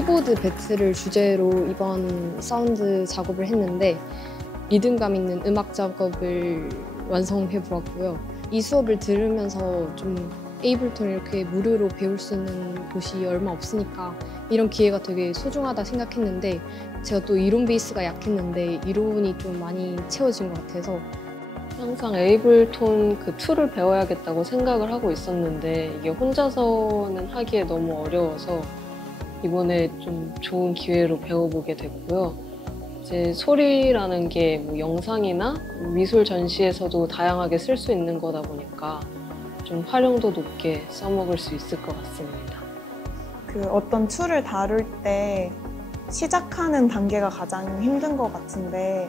키보드 배틀을 주제로 이번 사운드 작업을 했는데 리듬감 있는 음악 작업을 완성해 보았고요. 이 수업을 들으면서 좀 에이블톤을 이렇게 무료로 배울 수 있는 곳이 얼마 없으니까 이런 기회가 되게 소중하다 생각했는데 제가 또 이론 베이스가 약했는데 이론이 좀 많이 채워진 것 같아서 항상 에이블톤 그 툴을 배워야겠다고 생각을 하고 있었는데 이게 혼자서는 하기에 너무 어려워서 이번에 좀 좋은 기회로 배워보게 됐고요. 이제 소리라는 게 뭐 영상이나 미술 전시에서도 다양하게 쓸 수 있는 거다 보니까 좀 활용도 높게 써먹을 수 있을 것 같습니다. 그 어떤 툴을 다룰 때 시작하는 단계가 가장 힘든 것 같은데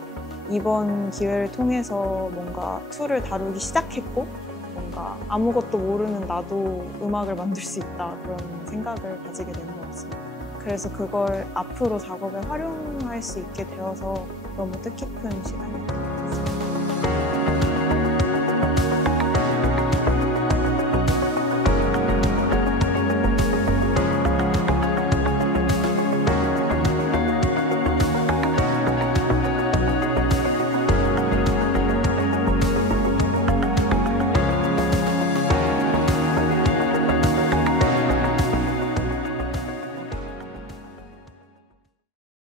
이번 기회를 통해서 뭔가 툴을 다루기 시작했고 뭔가 아무것도 모르는 나도 음악을 만들 수 있다 그런 생각을 가지게 되는 것 같습니다. 그래서 그걸 앞으로 작업에 활용할 수 있게 되어서 너무 뜻깊은 시간이었던 것 같아요.